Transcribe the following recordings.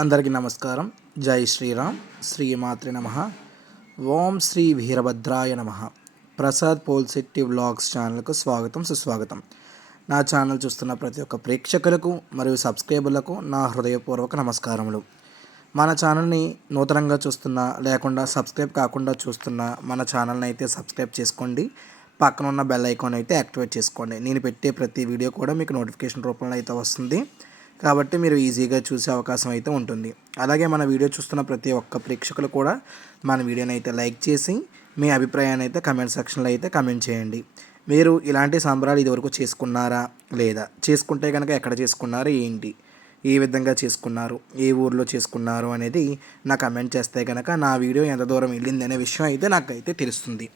అందరికీ నమస్కారం. జై శ్రీరామ్. శ్రీమాత్రే నమః. ఓం శ్రీ వీరభద్రాయ నమః. ప్రసాద్ పోల్శెట్టి వ్లాగ్స్ ఛానల్కు స్వాగతం, సుస్వాగతం. నా ఛానల్ చూస్తున్న ప్రతి ఒక్క ప్రేక్షకులకు మరియు సబ్స్క్రైబర్లకు నా హృదయపూర్వక నమస్కారములు. మన ఛానల్ని నూతనంగా చూస్తున్నా లేకుండా సబ్స్క్రైబ్ కాకుండా చూస్తున్న మన ఛానల్ని అయితే సబ్స్క్రైబ్ చేసుకోండి. పక్కన ఉన్న బెల్ ఐకాన్ అయితే యాక్టివేట్ చేసుకోండి. నేను పెట్టే ప్రతి వీడియో కూడా మీకు నోటిఫికేషన్ రూపంలో అయితే వస్తుంది, కాబట్టి మీరు ఈజీగా చూసే అవకాశం అయితే ఉంటుంది. అలాగే మన వీడియో చూస్తున్న ప్రతి ఒక్క ప్రేక్షకులు కూడా మన వీడియోని అయితే లైక్ చేసి మీ అభిప్రాయాన్ని అయితే కమెంట్ సెక్షన్లో అయితే కమెంట్ చేయండి. మీరు ఇలాంటి సంబరాలు ఇదివరకు చేసుకున్నారా, లేదా చేసుకుంటే కనుక ఎక్కడ చేసుకున్నారు, ఏంటి, ఏ విధంగా చేసుకున్నారు, ఏ ఊర్లో చేసుకున్నారు అనేది నా కమెంట్ చేస్తే కనుక నా వీడియో ఎంత దూరం వెళ్ళింది అనే విషయం అయితే నాకైతే తెలుస్తుంది.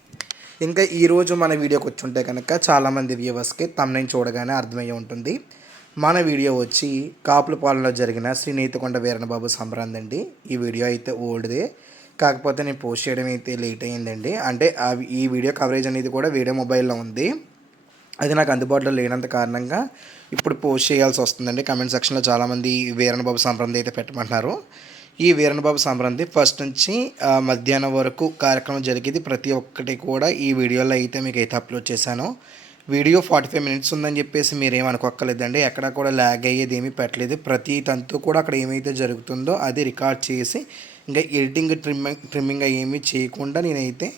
ఇంకా ఈరోజు మన వీడియోకి వచ్చి ఉంటే కనుక చాలామంది వ్యూవర్స్కి తమ్నైల్ చూడగానే అర్థమయ్యే ఉంటుంది. మన వీడియో వచ్చి కాపులపాలెంలో జరిగిన శ్రీ నీతికొండ వీరన్నబాబు సంబరాంది అండి. ఈ వీడియో అయితే ఓల్డ్దే, కాకపోతే నేను పోస్ట్ చేయడం అయితే లేట్ అయ్యిందండి. అంటే ఈ వీడియో కవరేజ్ అనేది కూడా వీడియో మొబైల్లో ఉంది, అది నాకు అందుబాటులో లేనంత కారణంగా ఇప్పుడు పోస్ట్ చేయాల్సి వస్తుందండి. కమెంట్ సెక్షన్లో చాలామంది వీరన్నబాబు సంబరాంది అయితే పెట్టమంటున్నారు. ఈ వీరన్నబాబు సంబరాంది ఫస్ట్ నుంచి మధ్యాహ్నం వరకు కార్యక్రమం జరిగేది ప్రతి ఒక్కటి కూడా ఈ వీడియోలో అయితే మీకు అయితే అప్లోడ్ చేశాను. వీడియో 45 మినిట్స్ ఉందని చెప్పేసి మీరేమనుకోక్కర్లేదండి. ఎక్కడ కూడా ల్యాగ్ అయ్యేది ఏమీ పెట్టలేదు. ప్రతి తంతు కూడా అక్కడ ఏమైతే జరుగుతుందో అది రికార్డ్ చేసి ఇంకా ఎడిటింగ్ ట్రిమ్మింగ్ ఏమీ చేయకుండా నేనైతే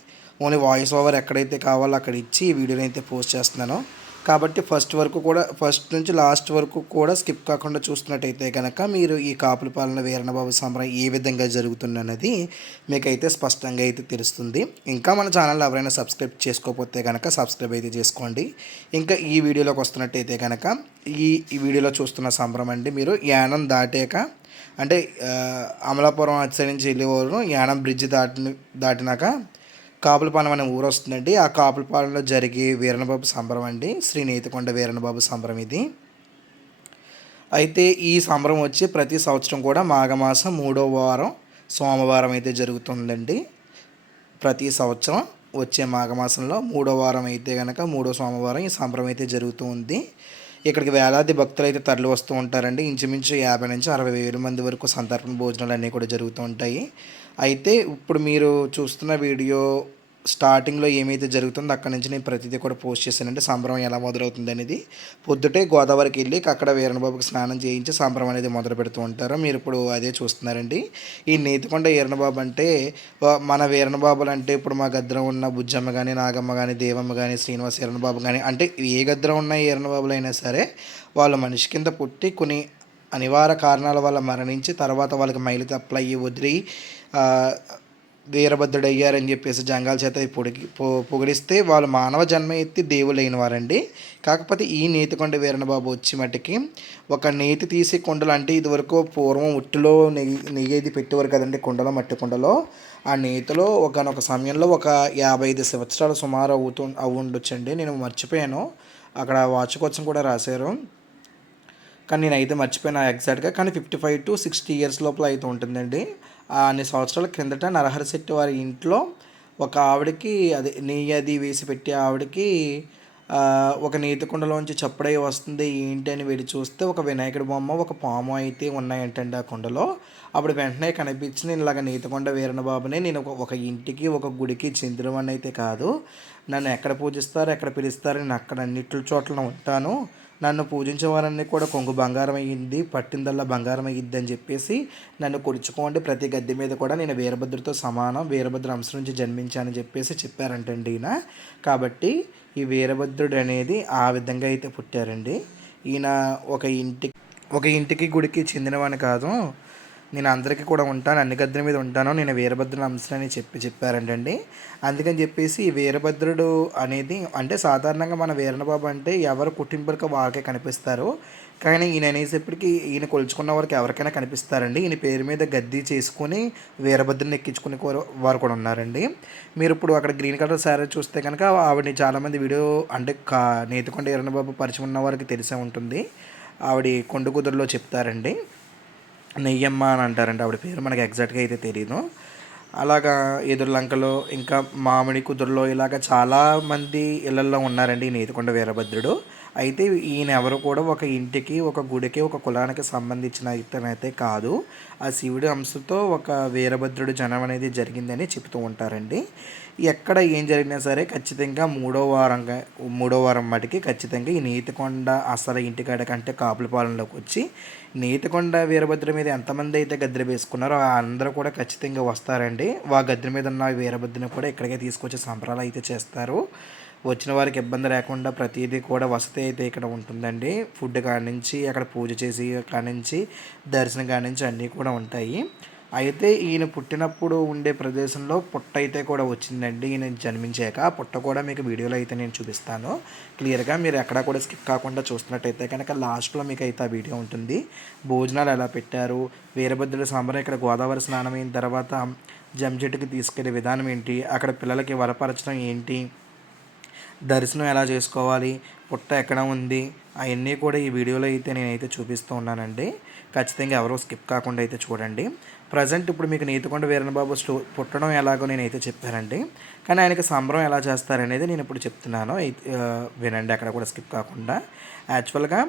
ఓన్లీ వాయిస్ ఓవర్ ఎక్కడైతే కావాలో అక్కడ ఇచ్చి ఈ వీడియోని అయితే పోస్ట్ చేస్తున్నాను. కాబట్టి ఫస్ట్ నుంచి లాస్ట్ వరకు కూడా స్కిప్ కాకుండా చూస్తున్నట్టయితే కనుక మీరు ఈ కాపులపాలెంలో వీరన్నబాబు సంబరం ఏ విధంగా జరుగుతుందన్నది మీకైతే స్పష్టంగా అయితే తెలుస్తుంది. ఇంకా మన ఛానల్ ఎవరైనా సబ్స్క్రైబ్ చేసుకోకపోతే కనుక సబ్స్క్రైబ్ అయితే చేసుకోండి. ఇంకా ఈ వీడియోలోకి వస్తున్నట్టయితే కనుక ఈ వీడియోలో చూస్తున్న సంబరం అండి, మీరు యానం దాటాక అంటే అమలాపురం అటు సైడ్ నుంచి వెళ్ళేవారు యానం బ్రిడ్జ్ దాటినాక కాపులపాలెం అనే ఊరు వస్తుందండి. ఆ కాపులపాలెంలో జరిగే వీరన్నబాబు సంబరం అండి, శ్రీ నీతికొండ వీరన్నబాబు సంబరం ఇది. అయితే ఈ సంబరం వచ్చి ప్రతి సంవత్సరం కూడా మాఘమాసం 3వ వారం సోమవారం అయితే జరుగుతుందండి. ప్రతి సంవత్సరం వచ్చే మాఘమాసంలో 3వ వారం అయితే కనుక 3వ సోమవారం ఈ సంబరం అయితే జరుగుతూ ఉంది. ఇక్కడికి వేలాది భక్తులు అయితే తరలి వస్తూ ఉంటారండి. ఇంచుమించు 50 నుంచి 60 వేల మంది వరకు సంతర్పణ భోజనాలు అన్నీ కూడా జరుగుతూ ఉంటాయి. అయితే ఇప్పుడు మీరు చూస్తున్న వీడియో స్టార్టింగ్లో ఏమైతే జరుగుతుందో అక్కడ నుంచి నేను ప్రతిదీ కూడా పోస్ట్ చేశానంటే సంబరం ఎలా మొదలవుతుంది అనేది. పొద్దుటే గోదావరికి వెళ్ళి అక్కడ వీరన్నబాబుకి స్నానం చేయించి సంబరం అనేది మొదలు పెడుతూ ఉంటారు. మీరు ఇప్పుడు అదే చూస్తున్నారండి. ఈ నీతికొండ వీరన్నబాబు అంటే మన వీరన్నబాబులు అంటే ఇప్పుడు మా గద్దరం ఉన్న బుజ్జమ్మ కానీ, నాగమ్మ కానీ, దేవమ్మ కానీ, శ్రీనివాస వీరన్నబాబు కానీ, అంటే ఏ గద్దరం ఉన్న వీరన్నబాబులు అయినా సరే వాళ్ళు మనిషి కింద పుట్టి కొన్ని అనివార్య కారణాల వల్ల మరణించి తర్వాత వాళ్ళకి మైలు తప్పలయ్యి వదిలి వీరభద్రుడు అయ్యారని చెప్పేసి జంగాల చేత పొగిడిస్తే వాళ్ళు మానవ జన్మ ఎత్తి దేవులైన వారండి. కాకపోతే ఈ నీతికొండ వీరన్నబాబు వచ్చి మట్టికి ఒక నేతి తీసి కుండలు, అంటే ఇదివరకు పూర్వం ఉట్టిలో నెయ్యేది పెట్టేవారు కదండి, కుండలో, మట్టి కుండలో. ఆ నేతిలో ఒకనొక సమయంలో ఒక 55 సంవత్సరాలు సుమారు అవు ఉండొచ్చండి. నేను మర్చిపోయాను, అక్కడ వాచ్ కోసం కూడా రాశారు కానీ నేనైతే మర్చిపోయినా ఎగ్జాక్ట్గా. కానీ 55 to 60 ఇయర్స్ లోపల అయితే ఉంటుందండి. అన్ని సంవత్సరాల క్రిందట నరహరి శెట్టి వారి ఇంట్లో ఒక ఆవిడకి అదే నెయ్యి అది వేసి పెట్టి ఆవిడకి ఒక నీతికొండలోంచి చప్పుడై వస్తుంది. ఏంటి అని వెళ్ళి చూస్తే ఒక వినాయకుడి బొమ్మ, ఒక పాము అయితే ఉన్నాయంటండి ఆ కుండలో. అప్పుడు వెంటనే కనిపించి నేను ఇలాగ నీతికొండ వీరన్నబాబుని, నేను ఒక ఇంటికి ఒక గుడికి చెందినవాడిని అయితే కాదు, నన్ను ఎక్కడ పూజిస్తారు ఎక్కడ పిలుస్తారు నేను అక్కడ అన్నిటి చోట్ల ఉంటాను, నన్ను పూజించే వారన్నీ కూడా కొంగు బంగారం అయ్యింది, పట్టిందల్లా బంగారం అయ్యిద్ది అని చెప్పేసి నన్ను కొలుచుకోండి, ప్రతి గద్దె మీద కూడా నేను వీరభద్రుడితో సమానం, వీరభద్ర అంశం నుంచి జన్మించానని చెప్పేసి చెప్పారంటండి ఈయన. కాబట్టి ఈ వీరభద్రుడు అనేది ఆ విధంగా అయితే పుట్టారండి. ఈయన ఒక ఇంటికి గుడికి చెందినవాని కాదు, నేను అందరికీ కూడా ఉంటాను, అన్ని గద్దెల మీద ఉంటాను, నేను వీరభద్రుని అంశని చెప్పారంటండి. అందుకని చెప్పేసి ఈ వీరభద్రుడు అనేది అంటే సాధారణంగా మన వీరన్నబాబు అంటే ఎవరు కుటుంబీకులకు వాళ్ళకే కనిపిస్తారు, కానీ ఈయన అనేసేపటికి ఈయన కొలుచుకున్న వారికి ఎవరికైనా కనిపిస్తారండి. ఈయన పేరు మీద గద్దె చేసుకుని వీరభద్రుని ఎక్కించుకునే వారు కూడా ఉన్నారండి. మీరు ఇప్పుడు అక్కడ గ్రీన్ కలర్ శారీ చూస్తే కనుక ఆవిడని చాలామంది వీడియో అంటే నీతికొండ వీరన్నబాబు పరిచయం ఉన్న వారికి తెలిసే ఉంటుంది. ఆవిడ కొండ కుదురులో చెప్తారండి, నెయ్యమ్మ అని అంటారండి ఆవిడ పేరు, మనకి ఎగ్జాక్ట్గా అయితే తెలియదు. అలాగా ఎదురులంకలో ఇంకా మామిడి కుదురులో ఇలాగ చాలామంది ఇళ్లల్లో ఉన్నారండి ఈ నీతికొండ వీరభద్రుడు. అయితే ఈయన ఎవరు కూడా ఒక ఇంటికి, ఒక గుడికి, ఒక కులానికి సంబంధించిన ఇతనైతే కాదు. ఆ శివుడి అంశతో ఒక వీరభద్రుడి జనం అనేది జరిగిందని చెప్తూ ఉంటారండి. ఎక్కడ ఏం జరిగినా సరే ఖచ్చితంగా మూడో వారం మటుకి ఖచ్చితంగా ఈ నీతికొండ అసలు ఇంటికాడ కంటే కాపులపాలెంలోకి వచ్చి నీతికొండ వీరభద్ర మీద ఎంతమంది అయితే గద్దెలు వేసుకున్నారో అందరూ కూడా ఖచ్చితంగా వస్తారండి. గద్దెల మీద ఉన్న వీరభద్రని కూడా ఇక్కడికే తీసుకొచ్చే సంబరాలు అయితే చేస్తారు. వచ్చిన వారికి ఇబ్బంది లేకుండా ప్రతిదీ కూడా వసతి అయితే ఇక్కడ ఉంటుందండి. ఫుడ్ కానించి అక్కడ పూజ చేసి కానించి దర్శనం కానించి అన్నీ కూడా ఉంటాయి. అయితే ఈయన పుట్టినప్పుడు ఉండే ప్రదేశంలో పుట్ట అయితే కూడా వచ్చిందండి. ఈయన జన్మించాక ఆ పుట్ట కూడా మీకు వీడియోలో అయితే నేను చూపిస్తాను క్లియర్గా. మీరు ఎక్కడా కూడా స్కిప్ కాకుండా చూస్తున్నట్టయితే కనుక లాస్ట్లో మీకు అయితే ఆ వీడియో ఉంటుంది. భోజనాలు ఎలా పెట్టారు, వీరభద్రుడి సంబరం, ఇక్కడ గోదావరి స్నానం అయిన తర్వాత జంజెట్టుకి తీసుకెళ్లే విధానం ఏంటి, అక్కడ పిల్లలకి వరపరచడం ఏంటి, దర్శనం ఎలా చేసుకోవాలి, పుట్ట ఎక్కడ ఉంది, అవన్నీ కూడా ఈ వీడియోలో అయితే నేనైతే చూపిస్తూ ఉన్నానండి. ఖచ్చితంగా ఎవరో స్కిప్ కాకుండా అయితే చూడండి. ప్రజెంట్ ఇప్పుడు మీకు నీతికొండ వీరన్నబాబు పుట్టడం ఎలాగో నేనైతే చెప్పానండి. కానీ ఆయనకి సంబరం ఎలా చేస్తారనేది నేను ఇప్పుడు చెప్తున్నాను. వినండి అక్కడ కూడా స్కిప్ కాకుండా. యాక్చువల్గా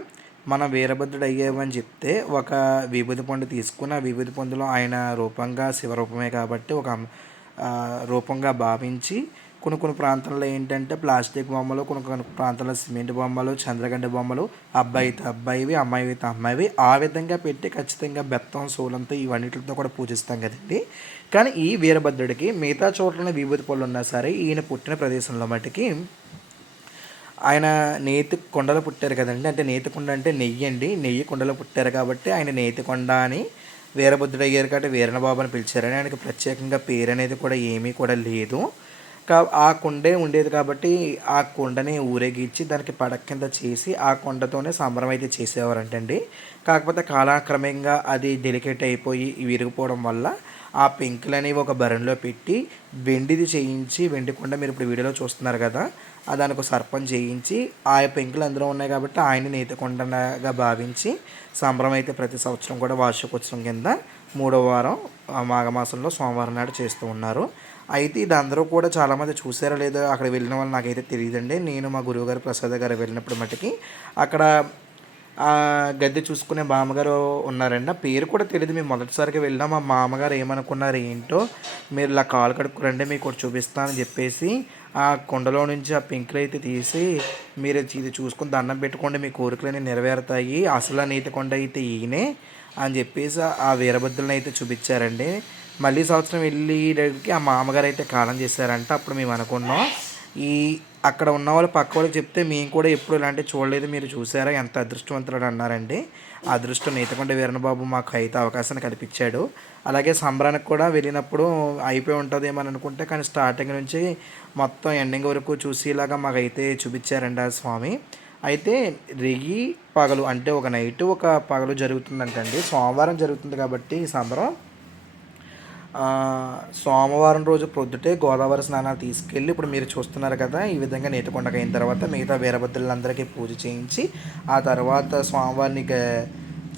మన వీరభద్రుడు అయ్యేవని చెప్తే ఒక విభూతి పండు తీసుకుని ఆ విభూతి పండులో ఆయన రూపంగా శివరూపమే కాబట్టి ఒక రూపంగా భావించి కొన్ని ప్రాంతాల్లో ఏంటంటే ప్లాస్టిక్ బొమ్మలు, కొన్ని ప్రాంతాల్లో సిమెంట్ బొమ్మలు, చంద్రగంట బొమ్మలు, అబ్బాయి అయితే అబ్బాయివి, అమ్మాయి అయితే అమ్మాయివి, ఆ విధంగా పెట్టి ఖచ్చితంగా బెత్తం సోలంతో ఇవన్నిటితో కూడా పూజిస్తాం కదండి. కానీ ఈ వీరభద్రుడికి మిగతా చోట్ల విభూతి పళ్ళు ఉన్నా సరే ఈయన పుట్టిన ప్రదేశంలో మటుకి ఆయన నేతి కొండలో పుట్టారు కదండి. అంటే నేతికొండ అంటే నెయ్యి అండి. నెయ్యి కొండలో పుట్టారు కాబట్టి ఆయన నేతికొండ అని వీరభద్రుడు అయ్యారు కాబట్టి వీరన్నబాబు అని పిలిచారని. ఆయనకి ప్రత్యేకంగా పేరు అనేది కూడా ఏమీ కూడా లేదు. ఆ కొండే ఉండేది కాబట్టి ఆ కొండని ఊరేగించి దానికి పడక కింద చేసి ఆ కొండతోనే సంబరం అయితే చేసేవారంటండి. కాకపోతే కాలక్రమంగా అది డెలికేట్ అయిపోయి విరిగిపోవడం వల్ల ఆ పెంకులు అనేవి ఒక బరణలో పెట్టి వెండిది చేయించి, వెండి కొండ మీరు ఇప్పుడు వీడియోలో చూస్తున్నారు కదా, దానికి ఒక సర్పం చేయించి ఆ పెంకులు అందులో ఉన్నాయి కాబట్టి ఆయన నేతికొండగా భావించి సంబరం అయితే ప్రతి సంవత్సరం కూడా వార్షికోత్సవం కింద 3వ వారం మాఘమాసంలో సోమవారం నాడు చేస్తూ ఉన్నారు. అయితే ఇది అందరూ కూడా చాలామంది చూసారో లేదో అక్కడ వెళ్ళిన వాళ్ళు నాకైతే తెలియదండి. నేను మా గురువుగారు ప్రసాద్ గారు వెళ్ళినప్పుడు మట్టుకి అక్కడ గద్దె చూసుకునే మామగారు ఉన్నారండి. ఆ పేరు కూడా తెలియదు. మేము మొదటిసారిగా వెళ్ళినా మా మామగారు ఏమనుకున్నారు ఏంటో, మీరు ఇలా కాలు కడుక్కురండి మీకు ఒకటి చూపిస్తానని చెప్పేసి ఆ కొండలో నుంచి ఆ పెంకులు అయితే తీసి మీరు ఇది చూసుకుని దండం పెట్టుకోండి మీ కోరికలన్నీ నెరవేరుతాయి, అసలు నీతి కొండ అయితే ఈయనే అని చెప్పేసి ఆ వీరభద్రులను అయితే చూపించారండి. మళ్ళీ సంవత్సరం వెళ్ళేటప్పటికి ఆ మామగారు అయితే కాలం చేశారంట. అప్పుడు మేము అనుకున్నాం అక్కడ ఉన్న వాళ్ళు పక్క వాళ్ళకి చెప్తే మేము కూడా ఎప్పుడు ఇలాంటివి చూడలేదు, మీరు చూసారా ఎంత అదృష్టవంతుడు అన్నారండి. ఆ అదృష్టం నీతికొండ వీరన్నబాబు మాకు అయితే అవకాశాన్ని కల్పించాడు. అలాగే సంబరానికి కూడా వెళ్ళినప్పుడు అయిపోయి ఉంటుందేమో అని అనుకుంటే కానీ స్టార్టింగ్ నుంచి మొత్తం ఎండింగ్ వరకు చూసేలాగా మాకైతే చూపించారండి ఆ స్వామి. అయితే రెయ్యి పగలు అంటే ఒక నైటు ఒక పగలు జరుగుతుందంటండి. సోమవారం జరుగుతుంది కాబట్టి ఈ సంబరం సోమవారం రోజు పొద్దుటే గోదావరి స్నానాలు తీసుకెళ్ళి ఇప్పుడు మీరు చూస్తున్నారు కదా ఈ విధంగా నీటికొండకు అయిన తర్వాత మిగతా వీరభద్రులందరికీ పూజ చేయించి ఆ తర్వాత స్వామివారిని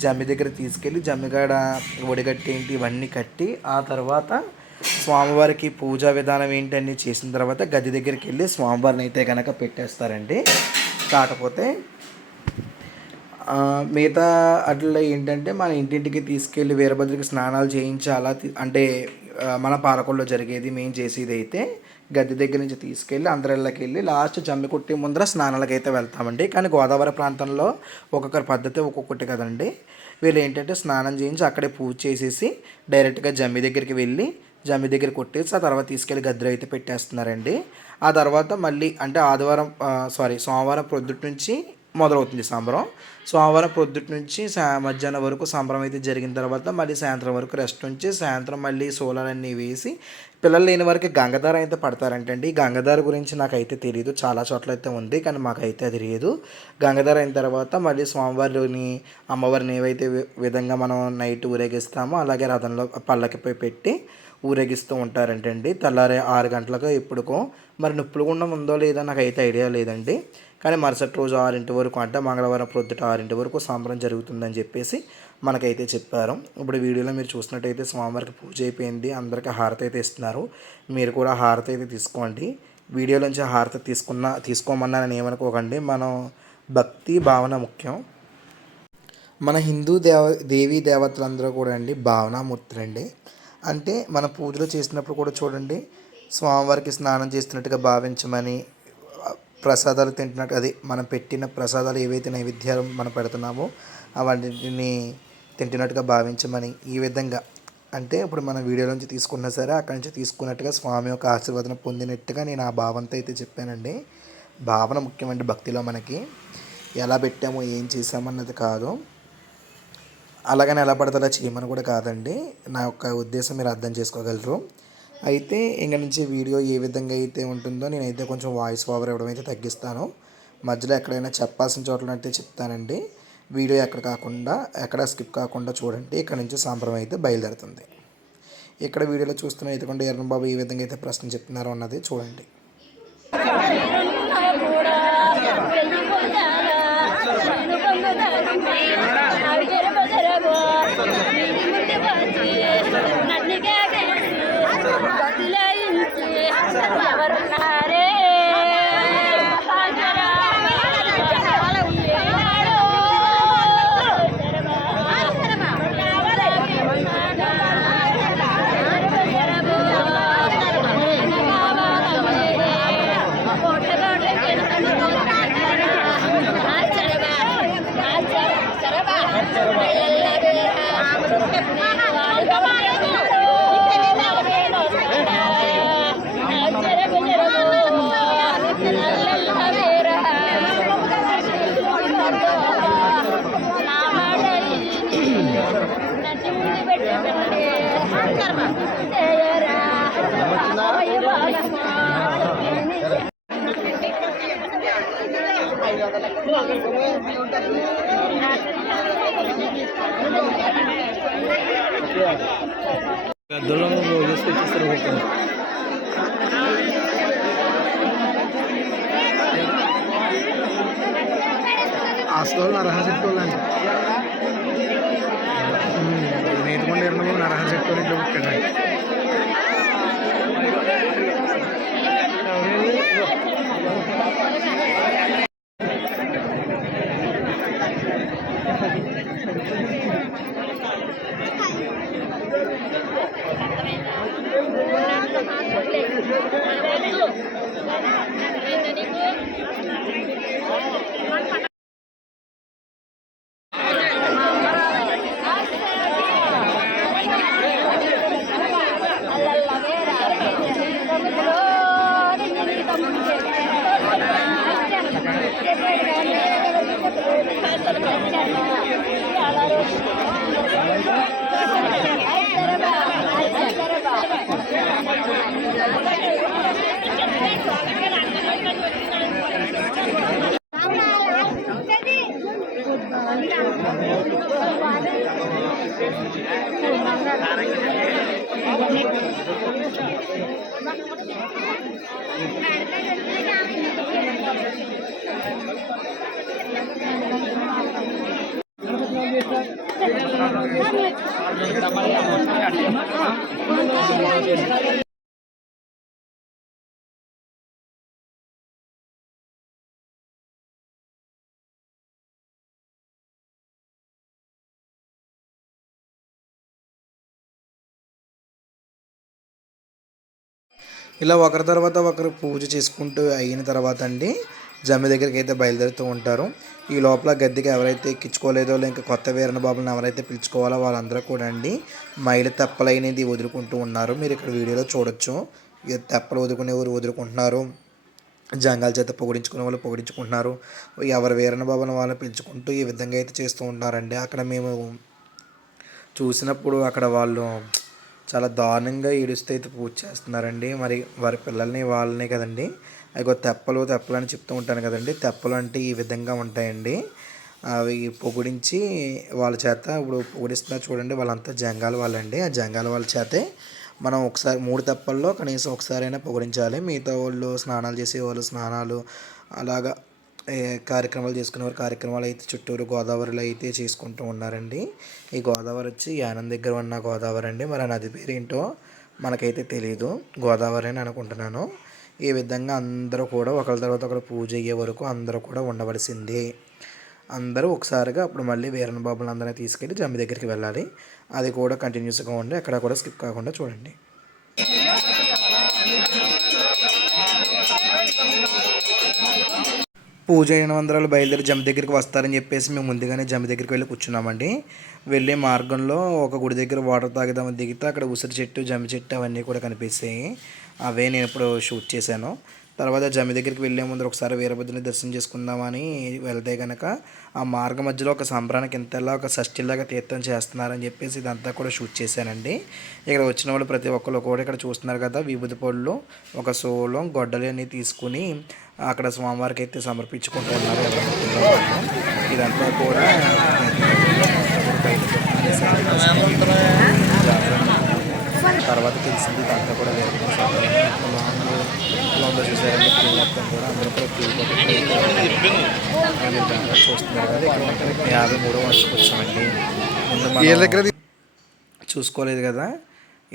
జమ్మి దగ్గర తీసుకెళ్ళి జమ్మిగాడ ఒడిగట్టి ఏంటి ఇవన్నీ కట్టి ఆ తర్వాత స్వామివారికి పూజా విధానం ఏంటన్నీ చేసిన తర్వాత గది దగ్గరికి వెళ్ళి స్వామివారిని అయితే కనుక పెట్టేస్తారండి. కాకపోతే మిగతా అట్లా ఏంటంటే మన ఇంటింటికి తీసుకెళ్ళి వీరభద్రకి స్నానాలు చేయించి అలా అంటే మన పాలకొల్లో జరిగేది మేము చేసేది అయితే గద్దె దగ్గర నుంచి తీసుకెళ్ళి అందరిళ్ళకి వెళ్ళి లాస్ట్ జమ్మి కొట్టి ముందర స్నానాలకు అయితే వెళ్తామండి. కానీ గోదావరి ప్రాంతంలో ఒక్కొక్కరి పద్ధతి ఒక్కొక్కటి కదండి. వీళ్ళు ఏంటంటే స్నానం చేయించి అక్కడే పూజ చేసేసి డైరెక్ట్గా జమ్మి దగ్గరికి వెళ్ళి జమ్మి దగ్గర కొట్టేసి ఆ తర్వాత తీసుకెళ్ళి గద్దెలు అయితే పెట్టేస్తున్నారండి. ఆ తర్వాత మళ్ళీ అంటే సోమవారం ప్రొద్దుటి నుంచి మొదలవుతుంది సంబరం. సోమవారం పొద్దుటి నుంచి మధ్యాహ్నం వరకు సంబరం అయితే జరిగిన తర్వాత మళ్ళీ సాయంత్రం వరకు రెస్ట్ ఉంచి సాయంత్రం మళ్ళీ సోలాలన్నీ వేసి పిల్లలు లేని వారికి గంగధార అయితే పడతారంటండి. గంగధార గురించి నాకైతే తెలియదు, చాలా చోట్ల అయితే ఉంది కానీ మాకైతే అది లేదు. గంగధార అయిన తర్వాత మళ్ళీ స్వామివారిని అమ్మవారిని ఏవైతే విధంగా మనం నైట్ ఊరేగిస్తామో అలాగే రథంలో పల్లకిపై పెట్టి ఊరేగిస్తూ ఉంటారంటండి. తెల్లారే 6 గంటలకు ఎప్పుడుకో మరి నిప్పులగుండం ఉందో లేదో నాకైతే ఐడియా లేదండి. కానీ మరుసటి రోజు 6 వరకు అంటే మంగళవారం ప్రొద్దుట 6 వరకు సంబరం జరుగుతుందని చెప్పేసి మనకైతే చెప్పారు. ఇప్పుడు వీడియోలో మీరు చూసినట్టయితే స్వామివారికి పూజ అయిపోయింది, అందరికీ హారతి అయితే ఇస్తున్నారు. మీరు కూడా హారతి అయితే తీసుకోండి. వీడియోలోంచి హారతి తీసుకోమన్నానని ఏమనుకోకండి. మనం భక్తి భావన ముఖ్యం. మన హిందూ దేవీ దేవతలందరూ కూడా అండి భావనామూర్తులండి. అంటే మన పూజలు చేసినప్పుడు కూడా చూడండి, స్వామివారికి స్నానం చేస్తున్నట్టుగా భావించమని, ప్రసాదాలు తింటున్నట్టు, అది మనం పెట్టిన ప్రసాదాలు ఏవైతే నైవేద్యాలు మనం పెడుతున్నామో అవన్నిటిని తింటున్నట్టుగా భావించమని, ఈ విధంగా అంటే ఇప్పుడు మన వీడియో నుంచి తీసుకున్నా సరే అక్కడి నుంచి తీసుకున్నట్టుగా స్వామి యొక్క ఆశీర్వాదం పొందినట్టుగా నేను ఆ భావంతో అయితే చెప్పానండి. భావన ముఖ్యమండి భక్తిలో. మనకి ఎలా పెట్టామో ఏం చేసామన్నది కాదు, అలాగని ఎలా పడితే అలా చేయమని కూడా కాదండి. నా యొక్క ఉద్దేశం మీరు అర్థం చేసుకోగలరు. అయితే ఇంక నుంచి వీడియో ఏ విధంగా అయితే ఉంటుందో నేనైతే కొంచెం వాయిస్ ఓవర్ ఇవ్వడం అయితే తగ్గిస్తాను. మధ్యలో ఎక్కడైనా చెప్పాల్సిన చోట్ల అయితే చెప్తానండి. వీడియో ఎక్కడ స్కిప్ కాకుండా చూడండి. ఇక్కడ నుంచి సాంప్రదాయం అయితే బయలుదేరుతుంది. ఇక్కడ వీడియోలో చూస్తున్న ఇదిగోండి ఎర్రన్ బాబు ఏ విధంగా అయితే ప్రశ్న చెప్తున్నారో అన్నది చూడండి. హాస్టల్లో నరహర చెట్టుకోవాలండి. నేర్చుకుంటే ఎన్నో నరహర చెట్టుకోవాలి ఇట్లా పుట్టాడు. ఇలా ఒకరి తర్వాత ఒకరు పూజ చేసుకుంటూ అయిన తర్వాత అండి జమ్మి దగ్గరికి అయితే బయలుదేరుతూ ఉంటారు. ఈ లోపల గద్దెకి ఎవరైతే ఎక్కించుకోలేదో ఇంకా కొత్త వీరన్న బాబులను ఎవరైతే పిలుచుకోవాలో వాళ్ళందరూ కూడా అండి మైలు తెప్పలు అనేది వదులుకుంటూ ఉన్నారు. మీరు ఇక్కడ వీడియోలో చూడొచ్చు. తెప్పలు వదులుకునే వారు వదులుకుంటున్నారు, జంగాల చేత పొగిడించుకునే వాళ్ళు పొగిడించుకుంటున్నారు. ఎవరు వీరన్న బాబుని వాళ్ళని పిలుచుకుంటూ ఈ విధంగా అయితే చేస్తూ ఉంటారండి. అక్కడ మేము చూసినప్పుడు అక్కడ వాళ్ళు చాలా దారుణంగా ఏడుస్తూ అయితే పూజ చేస్తున్నారండి. మరి వారి పిల్లల్ని వాళ్ళని కదండి. అవి తెప్పలు అని చెప్తూ ఉంటాను కదండి. తెప్పలు అంటే ఈ విధంగా ఉంటాయండి. అవి పొగిడించి వాళ్ళ చేత ఇప్పుడు పొగిడిస్తున్నారు చూడండి. వాళ్ళంతా జంగాల వాళ్ళండి. ఆ జంగాల వాళ్ళ చేతే మనం ఒకసారి 3 తెప్పల్లో కనీసం ఒకసారైనా పొగిడించాలి. మిగతా వాళ్ళు స్నానాలు చేసేవాళ్ళు స్నానాలు, అలాగా కార్యక్రమాలు చేసుకునేవారు కార్యక్రమాలు అయితే చుట్టూరు గోదావరిలో అయితే చేసుకుంటూ ఉన్నారండి. ఈ గోదావరి వచ్చి యానం దగ్గర ఉన్న గోదావరి అండి. మరి ఆ నది పేరు ఏంటో మనకైతే తెలియదు, గోదావరి అని అనుకుంటున్నాను. ఈ విధంగా అందరూ కూడా ఒకరి తర్వాత ఒకరు పూజ అయ్యే వరకు అందరూ కూడా ఉండవలసిందే. అందరూ ఒకసారిగా అప్పుడు మళ్ళీ వీరన్న బాబులందరినీ తీసుకెళ్ళి జమ్మి దగ్గరికి వెళ్ళాలి. అది కూడా కంటిన్యూస్గా ఉండి ఎక్కడ కూడా స్కిప్ కాకుండా చూడండి. పూజ అయిన వందరాలు బయలుదేరి జమ్మి దగ్గరికి వస్తారని చెప్పేసి మేము ముందుగానే జమ్మి దగ్గరికి వెళ్ళి కూర్చున్నామండి. వెళ్ళే మార్గంలో ఒక గుడి దగ్గర వాటర్ తాగుదామని దిగితే అక్కడ ఉసిరి చెట్టు, జమ్మి చెట్టు అవన్నీ కూడా కనిపిస్తాయి. అవే నేను ఇప్పుడు షూట్ చేశాను. తర్వాత జమ్మి దగ్గరికి వెళ్ళే ముందు ఒకసారి వీరభద్రుని దర్శనం చేసుకుందామని వెళ్తే కనుక ఆ మార్గ మధ్యలో ఒక సంబరానికి ఇంతలా ఒక షష్ఠిలాగా తీర్థం చేస్తున్నారని చెప్పేసి ఇదంతా కూడా షూట్ చేశానండి. ఇక్కడ వచ్చిన వాళ్ళు ప్రతి ఒక్కరు కూడా ఇక్కడ చూస్తున్నారు కదా, విభూతి పళ్ళు, ఒక సోలం, గొడ్డలి అన్నీ తీసుకుని అక్కడ స్వామివారికి అయితే సమర్పించుకుంటూ ఉన్నారు. ఇదంతా కూడా తర్వాత తెలిసింది ఇదంతా కూడా లాంగ్లో చూసారంటే క్యూ మొత్తం కూడా అందరూ కూడా క్యూ చూస్తున్నారు కదా. ఇక్కడ 53వ వార్షికోత్సవం అండి. చూసుకోలేదు కదా,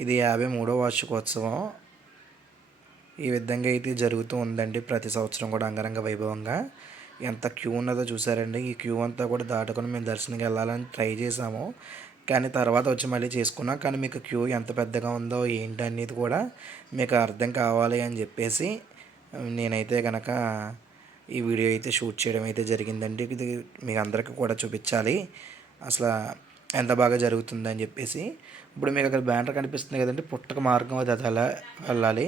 ఇది 53వ వార్షికోత్సవం. ఈ విధంగా అయితే జరుగుతూ ఉందండి ప్రతి సంవత్సరం కూడా అంగరంగ వైభవంగా. ఎంత క్యూ ఉన్నదో చూసారండి. ఈ క్యూ అంతా కూడా దాటుకొని మేము దర్శనంకి వెళ్ళాలని ట్రై చేసాము, కానీ తర్వాత వచ్చి మళ్ళీ చేసుకున్నాం. కానీ మీకు క్యూ ఎంత పెద్దగా ఉందో ఏంటి అనేది కూడా మీకు అర్థం కావాలి అని చెప్పేసి నేనైతే కనుక ఈ వీడియో అయితే షూట్ చేయడం అయితే జరిగిందండి. ఇది మీకు అందరికీ కూడా చూపించాలి అసలు ఎంత బాగా జరుగుతుందని చెప్పేసి. ఇప్పుడు మీకు అక్కడ బ్యానర్ కనిపిస్తుంది కదండి, పుట్టక మార్గం అది అలా వెళ్ళాలి.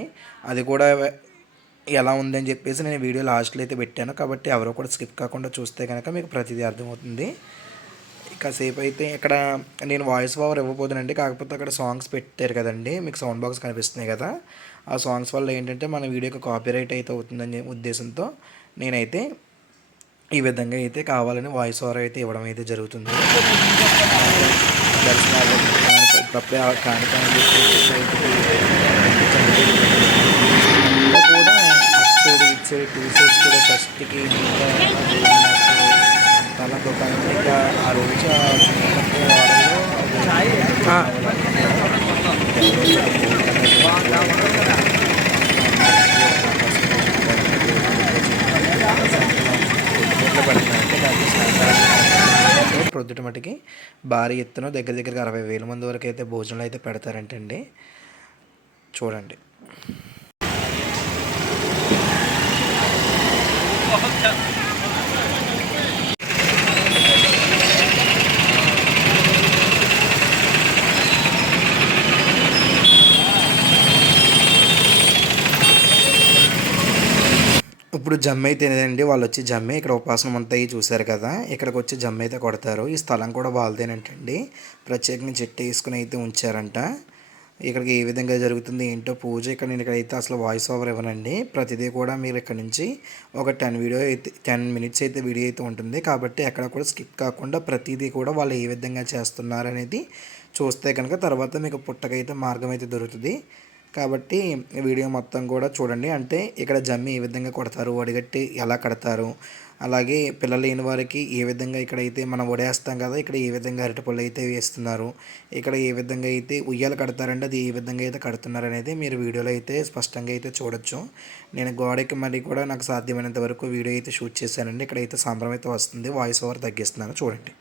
అది కూడా ఎలా ఉందని చెప్పేసి నేను వీడియో లాస్ట్లో అయితే పెట్టాను. కాబట్టి ఎవరో కూడా స్కిప్ కాకుండా చూస్తే కనుక మీకు ప్రతిదీ అర్థమవుతుంది. కాసేపు అయితే ఇక్కడ నేను వాయిస్ ఓవర్ ఇవ్వబోదునండి. కాకపోతే అక్కడ సాంగ్స్ పెట్టారు కదండి, మీకు సౌండ్ బాక్స్ కనిపిస్తున్నాయి కదా, ఆ సాంగ్స్ వల్ల ఏంటంటే మన వీడియోకి కాపీరైట్ అయితే అవుతుందని ఉద్దేశంతో నేనైతే ఈ విధంగా అయితే కావాలని వాయిస్ ఓవర్ అయితే ఇవ్వడం అయితే జరుగుతుంది. దర్శనాలు ఇప్పుడప్పుడే కానికని కూడా అటు సైడ్ ఇటు సైడ్ 2 సైడ్స్ కూడా ఫస్ట్కి తల దుకాణం ఇంకా ఆ రోజు ప్రొద్దుట మటుకి భారీ ఎత్తున దగ్గర 60,000 మంది వరకు అయితే భోజనాలు అయితే పెడతారంటండి. చూడండి. ఇప్పుడు జమ్మి అయితే ఏదండి, వాళ్ళు వచ్చి జమ్మి ఇక్కడ ఉపాసనం అంతా చూశారు కదా, ఇక్కడికి వచ్చి జమ్మి అయితే కొడతారు. ఈ స్థలం కూడా వాళ్ళదేనంటండి, ప్రత్యేకంగా చెట్టు వేసుకుని అయితే ఉంచారంట. ఇక్కడికి ఏ విధంగా జరుగుతుంది ఏంటో పూజ ఇక్కడ నేను ఇక్కడైతే అసలు వాయిస్ ఓవర్ ఇవ్వనండి. ప్రతిదీ కూడా మీరు ఇక్కడ నుంచి ఒక 10 మినిట్స్ అయితే వీడియో అయితే ఉంటుంది. కాబట్టి ఎక్కడ కూడా స్కిప్ కాకుండా ప్రతిదీ కూడా వాళ్ళు ఏ విధంగా చేస్తున్నారు అనేది చూస్తే కనుక తర్వాత మీకు పుట్టకైతే మార్గం అయితే దొరుకుతుంది. కాబట్టి వీడియో మొత్తం కూడా చూడండి. అంటే ఇక్కడ జమ్మి ఏ విధంగా కొడతారు, వడిగట్టి ఎలా కడతారు, అలాగే పిల్లలు లేని వారికి ఏ విధంగా ఇక్కడైతే మనం వడేస్తాం కదా, ఇక్కడ ఏ విధంగా అరటిపళ్ళు అయితే వేస్తున్నారు, ఇక్కడ ఏ విధంగా అయితే ఉయ్యాలు కడతారంటే అది ఏ విధంగా అయితే కడుతున్నారు అనేది మీరు వీడియోలో అయితే స్పష్టంగా అయితే చూడొచ్చు. నేను గోడకి మళ్ళీ కూడా నాకు సాధ్యమైనంత వరకు వీడియో అయితే షూట్ చేశానండి. ఇక్కడైతే సాంబ్రం అయితే వస్తుంది, వాయిస్ ఓవర్ తగ్గిస్తున్నాను చూడండి.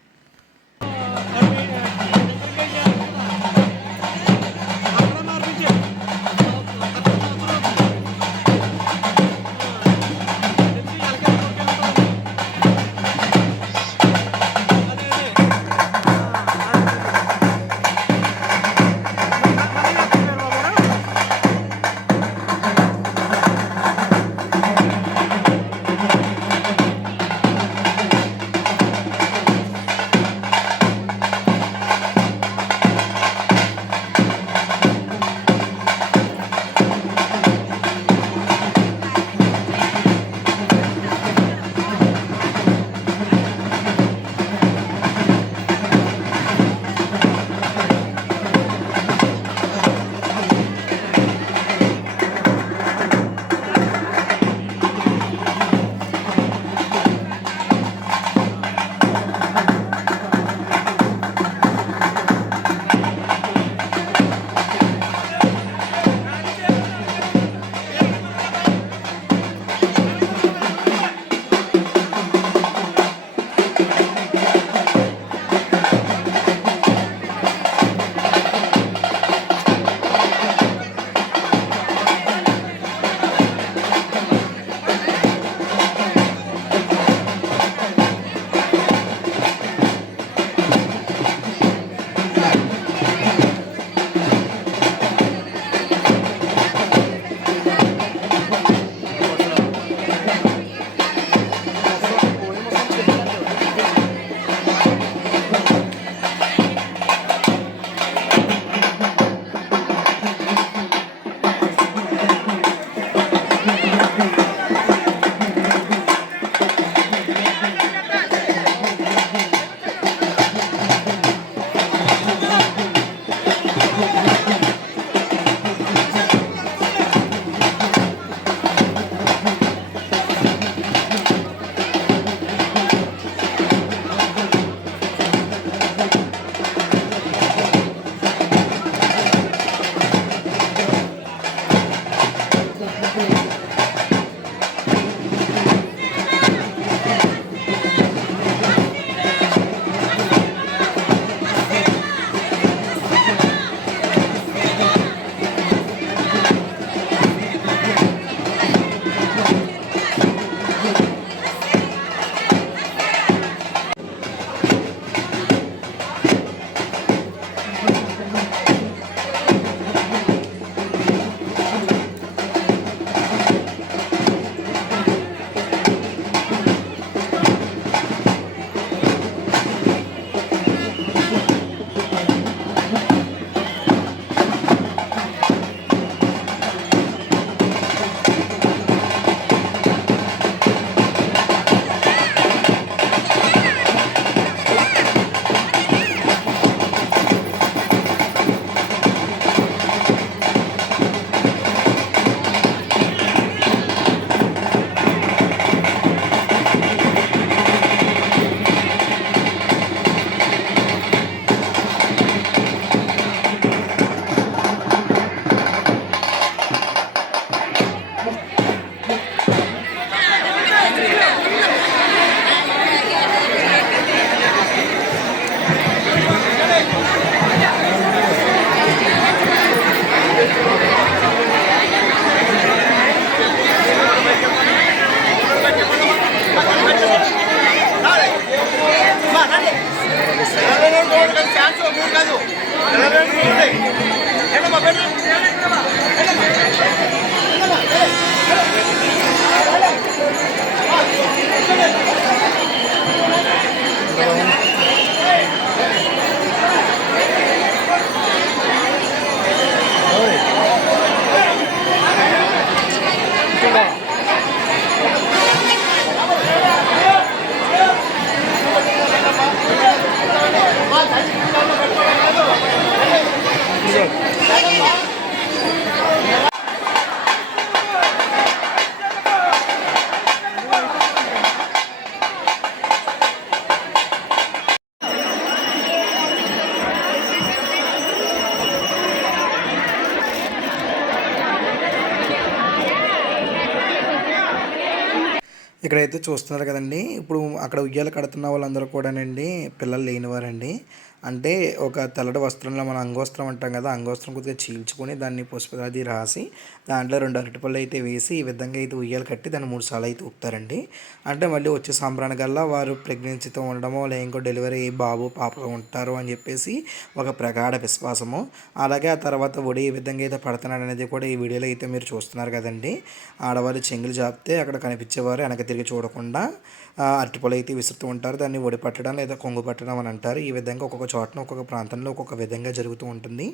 ఇక్కడైతే చూస్తున్నారు కదండి. ఇప్పుడు అక్కడ ఉయ్యాల కడుతున్న వాళ్ళందరూ కూడానండి పిల్లలు లేనివారండి. అంటే ఒక తెల్లటి వస్త్రంలో మనం అంగవస్త్రం అంటాం కదా! అంగవస్త్రం కొద్దిగా చీల్చుకొని దాన్ని పసుపు అది రాసి దాంట్లో 2 అరటిపళ్ళు అయితే వేసి ఈ విధంగా అయితే ఉయ్యాల కట్టి దాన్ని 3 సార్లు అయితే ఊపుతారండి. అంటే మళ్ళీ వచ్చే సంబరానికల్లా వారు ప్రెగ్నెన్సీతో ఉండడమో ఇంకో డెలివరీ బాబు, పాప ఉంటారు అని చెప్పేసి ఒక ప్రగాఢ విశ్వాసము. అలాగే ఆ తర్వాత ఒడి ఏ విధంగా అయితే పడుతున్నాడనేది కూడా ఈ వీడియోలో అయితే మీరు చూస్తున్నారు కదండీ. ఆడవాళ్ళు చెంగులు జాపితే అక్కడ కనిపించేవారు వెనక్కి తిరిగి చూడకుండా అరటిపళ్ళు అయితే విసురుతూ ఉంటారు. దాన్ని ఒడి పట్టడం లేదా కొంగు పట్టడం అని అంటారు. ఈ విధంగా ఒక్కొక్క చోటన ఒక్కొక్క ప్రాంతంలో ఒక్కొక్క విధంగా జరుగుతూ ఉంటుంది.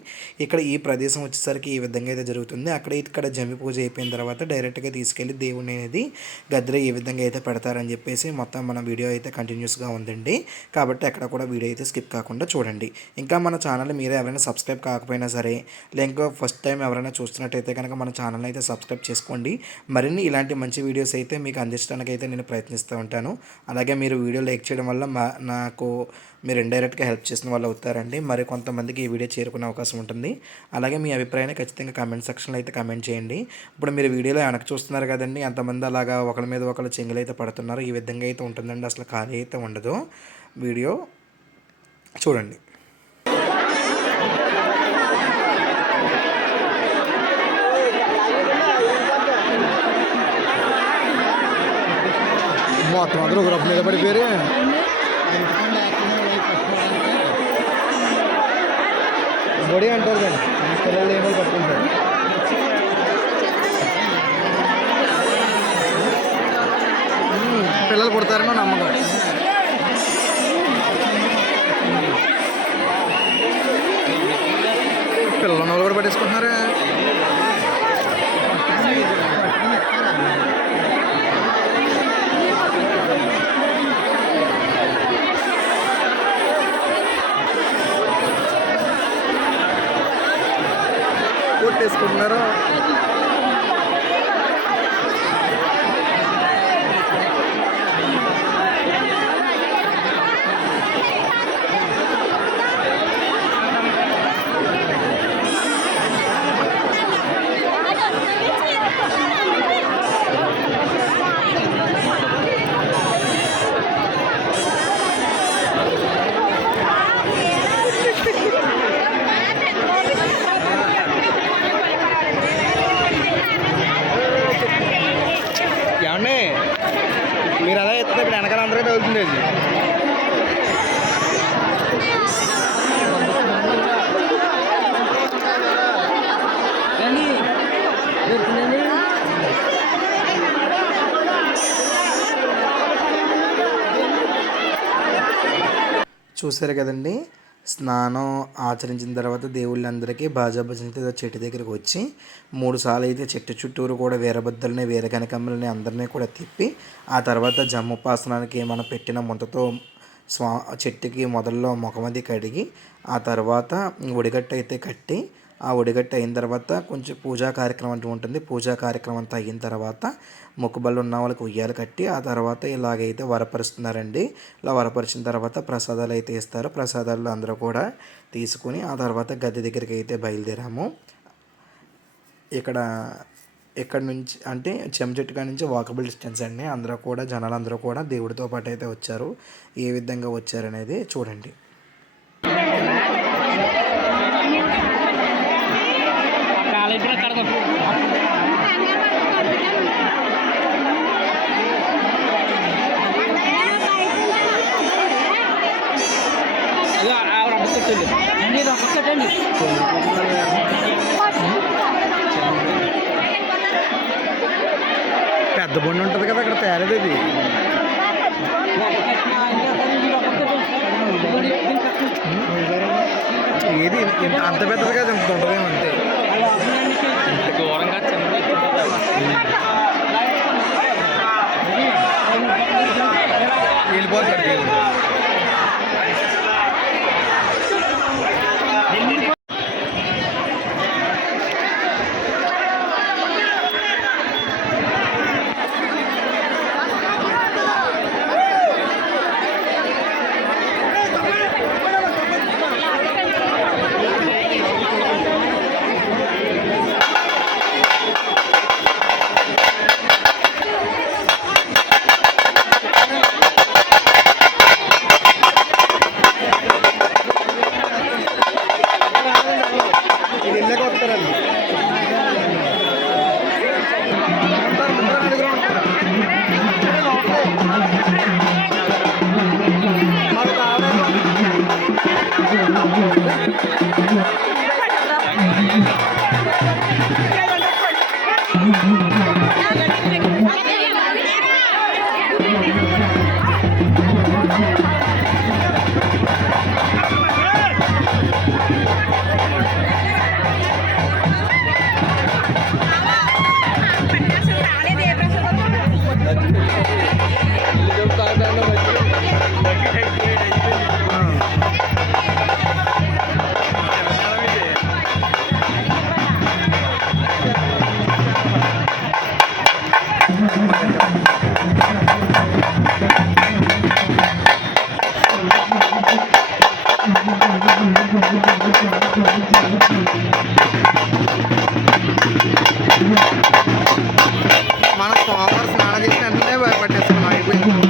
ఇక్కడ ఈ ప్రదేశం వచ్చేసరికి ఈ విధంగా అయితే జరుగుతుంది. ఇక్కడ జమ్మి పూజ అయిపోయిన తర్వాత డైరెక్ట్గా తీసుకెళ్ళి దేవుని అనేది గద్దెలో ఏ విధంగా అయితే పెడతారని చెప్పేసి మొత్తం మన వీడియో అయితే కంటిన్యూస్గా ఉందండి. కాబట్టి అక్కడ కూడా వీడియో అయితే స్కిప్ కాకుండా చూడండి. ఇంకా మన ఛానల్ మీరే ఎవరైనా సబ్స్క్రైబ్ కాకపోయినా సరే లేక ఫస్ట్ టైం ఎవరైనా చూస్తున్నట్టయితే కనుక మన ఛానల్ అయితే సబ్స్క్రైబ్ చేసుకోండి. మరిన్ని ఇలాంటి మంచి వీడియోస్ అయితే మీకు అందించడానికి అయితే నేను ప్రయత్నిస్తూ ఉంటాను. అలాగే మీరు వీడియో లైక్ చేయడం వల్ల నాకు మీరు ఇండైరెక్ట్గా హెల్ప్ చేసిన వాళ్ళు అవుతారండి. మరి కొంతమందికి ఈ వీడియో చేరుకునే అవకాశం ఉంటుంది. అలాగే మీ అభిప్రాయాన్ని ఖచ్చితంగా కామెంట్ సెక్షన్లో అయితే కామెంట్ చేయండి. ఇప్పుడు మీరు వీడియోలో వెనక చూస్తున్నారు కదండి, ఎంతమంది అలాగా ఒకరి మీద ఒకరు చెంగులు అయితే పడుతున్నారు. ఈ విధంగా అయితే ఉంటుందండి, అసలు ఖాళీ అయితే ఉండదు. వీడియో చూడండి. మొత్తం అందరూ ఒక రూపం మీద పడిపోయారు. బొడి అంటారు కానీ పిల్లలు ఏమో పట్టుకుంటారు. పిల్లలు పుడతారని నమ్మకం. పిల్లలు వాళ్ళు కూడా పట్టేసుకుంటున్నారా? కొట్టేసుకుంటున్నారు. ఏమండి మీరు అలా ఎత్తే ఇక్కడ వెనకాల అందరికీ తగులుతుంది. చూసారు కదండి, స్నానం ఆచరించిన తర్వాత దేవుళ్ళందరికీ బాజా భజనతో చెట్టు దగ్గరికి వచ్చి 3 సార్లు అయితే చెట్టు చుట్టూరు కూడా వీరభద్రుల్ని వీరకనకమ్మల్ని అందరినీ కూడా తిప్పి ఆ తర్వాత జమ్ముపాసనానికి మనం పెట్టిన ముంతతో చెట్టుకి మొదల్లో ముఖమది కడిగి ఆ తర్వాత ఒడిగట్టు అయితే కట్టి ఆ ఒడిగట్టు అయిన తర్వాత కొంచెం పూజా కార్యక్రమం అంటూ ఉంటుంది. పూజా కార్యక్రమం అంతా అయిన తర్వాత మొక్కుబళ్ళు ఉన్న వాళ్ళకి ఉయ్యాలు కట్టి ఆ తర్వాత ఇలాగైతే వరపరుస్తున్నారండి. ఇలా వరపరిచిన తర్వాత ప్రసాదాలు అయితే ఇస్తారు. ప్రసాదాలు అందరూ కూడా తీసుకుని ఆ తర్వాత గద్దె దగ్గరికి అయితే బయలుదేరాము. ఇక్కడ నుంచి అంటే చెంచెట్టు కాడ నుంచి వాకబుల్ డిస్టెన్స్ అండి. అందరూ కూడా జనాలందరూ కూడా దేవుడితో పాటు అయితే వచ్చారు. ఏ విధంగా వచ్చారనేది చూడండి. పెద్ద బండి ఉంటుంది కదా అక్కడ తయారది. ఏది అంత పెద్దది కాదు, ఇంత ఉంటుందేమో అంతే. దూరంగా వెళ్ళిపోతాడు దేవుడు. మనం సోమవారం స్నానం చేసిన వెంటనే పట్టేసుకున్నాం అయిపోయింది.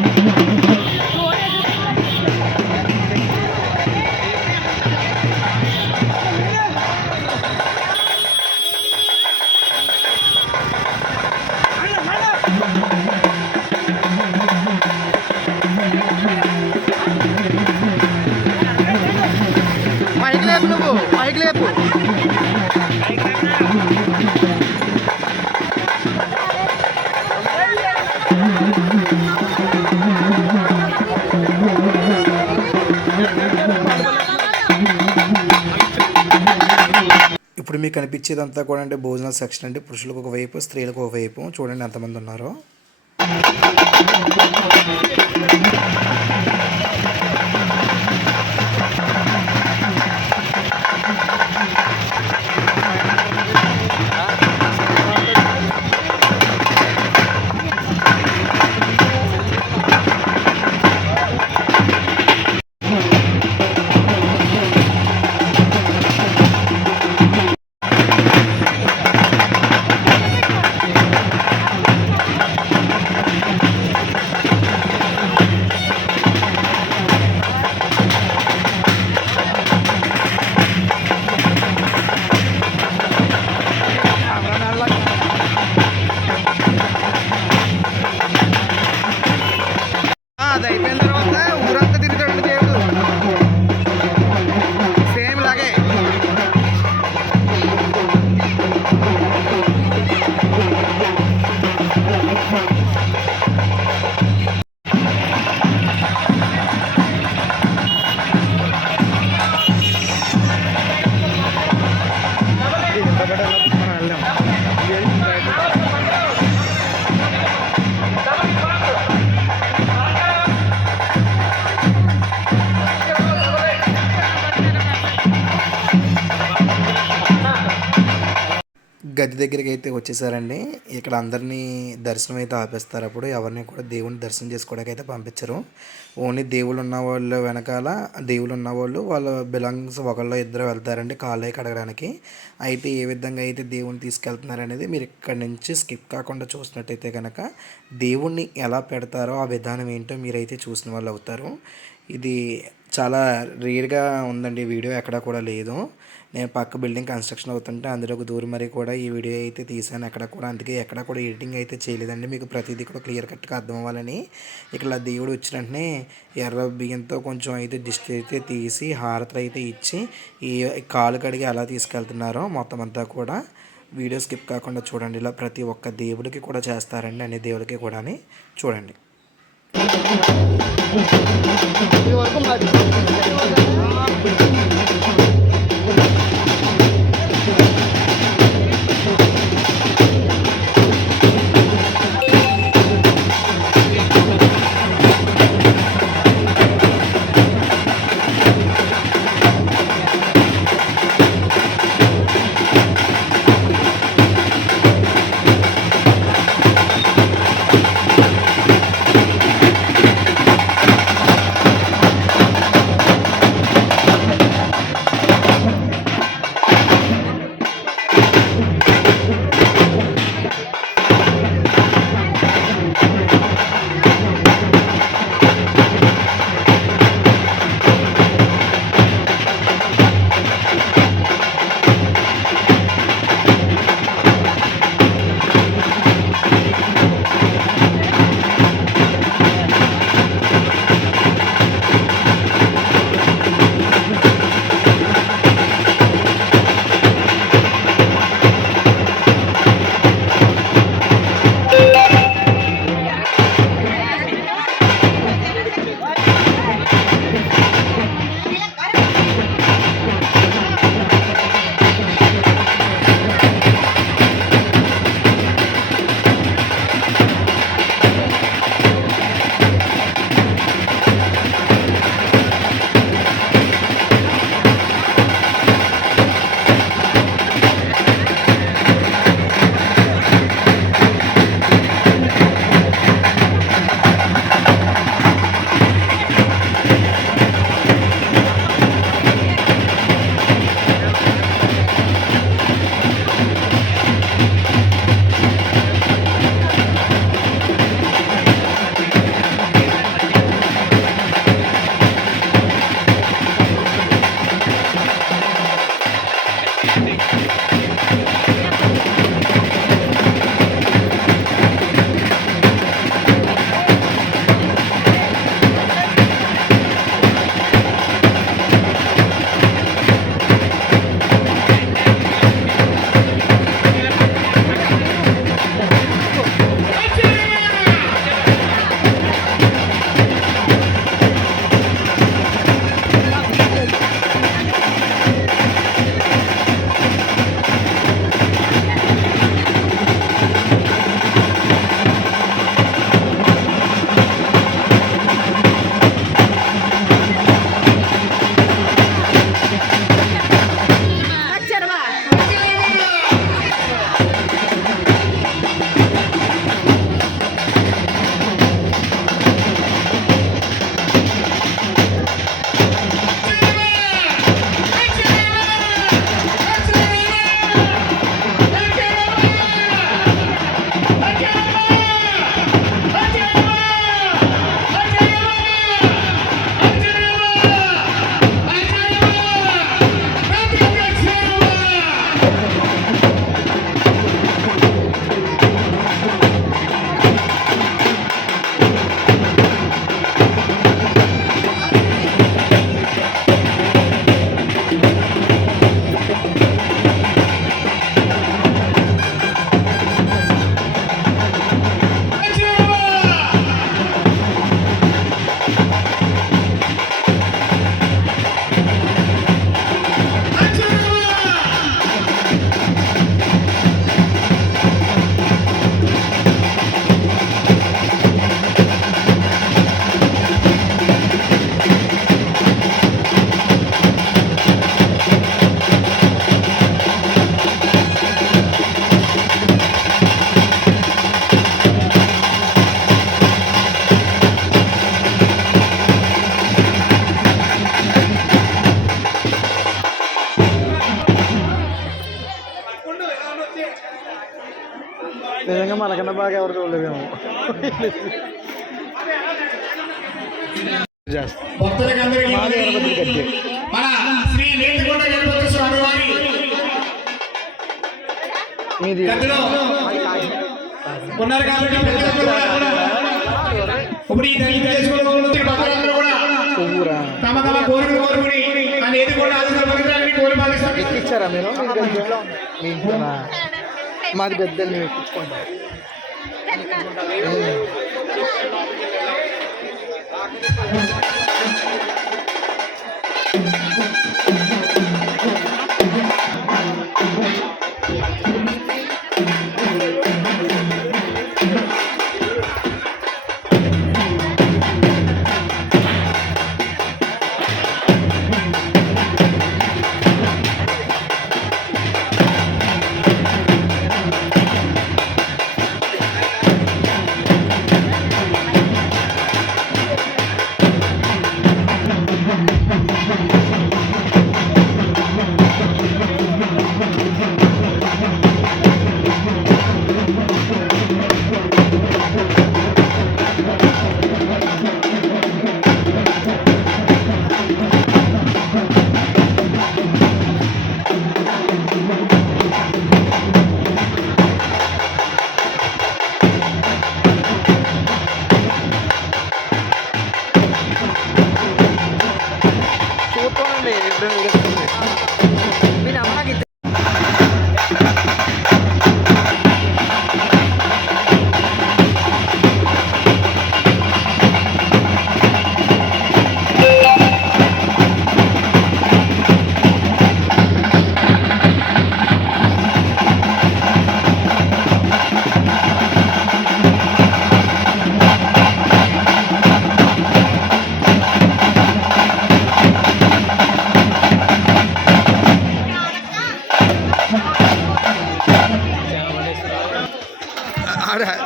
పైకి లేపు, నువ్వు పైకి లేపు. ఇప్పుడు మీకు కనిపించేదంతా కూడా అంటే భోజనాల సెక్షన్ అండి. పురుషులకు ఒకవైపు, స్త్రీలకు ఒకవైపు. చూడండి ఎంతమంది ఉన్నారో. అది అయిపోయిన తర్వాత ఊరంతా తిరుగుతాడు దేవుడు. సేమ్ ఇలాగే. గది దగ్గరికి అయితే వచ్చేసారండి. ఇక్కడ అందరినీ దర్శనం అయితే ఆపేస్తారు. అప్పుడు ఎవరిని కూడా దేవుని దర్శనం చేసుకోవడానికి అయితే పంపించరు. ఓన్లీ దేవుళ్ళు ఉన్న వాళ్ళు వెనకాల, దేవుళ్ళు ఉన్నవాళ్ళు వాళ్ళ బిలాంగ్స్ ఒకళ్ళు ఇద్దరు వెళ్తారండి కాళ్ళే కడగడానికి. అయితే ఏ విధంగా అయితే దేవుని తీసుకెళ్తున్నారు అనేది మీరు ఇక్కడ నుంచి స్కిప్ కాకుండా చూసినట్టయితే కనుక దేవుణ్ణి ఎలా పెడతారో ఆ విధానం ఏంటో మీరైతే చూసిన వాళ్ళు అవుతారు. ఇది చాలా రేర్గా ఉందండి. వీడియో ఎక్కడా కూడా లేదు. నేను పక్క బిల్డింగ్ కన్స్ట్రక్షన్ అవుతుంటే అందులోకి దూరం మరి కూడా ఈ వీడియో అయితే తీసాను. ఎక్కడ కూడా అందుకే ఎక్కడ కూడా ఎడిటింగ్ అయితే చేయలేదండి. మీకు ప్రతిదీ కూడా క్లియర్ కట్గా అర్థం అవ్వాలని. ఇక్కడ దేవుడు వచ్చిన వెంటనే ఎర్ర బియ్యంతో కొంచెం అయితే దిష్టి అయితే తీసి హారతులు అయితే ఇచ్చి ఈ కాలు కడిగి ఎలా తీసుకెళ్తున్నారో మొత్తం అంతా కూడా వీడియో స్కిప్ కాకుండా చూడండి. ఇలా ప్రతి ఒక్క దేవుడికి కూడా చేస్తారండి, అన్ని దేవుడికి కూడా చూడండి. నిజంగా మనకన్నా బాగా ఎవరు చూడలేదేమో. ఉన్నారు కాబట్టి ఇప్పుడు ఈ తమ తమ కోరికలు కోరుకుని అని ఏది కూడా ఎక్కిచ్చారా మీరు? మీ ఇంట్లోనా? మాది పెద్దలు మేము ఎక్కించుకుంటాం.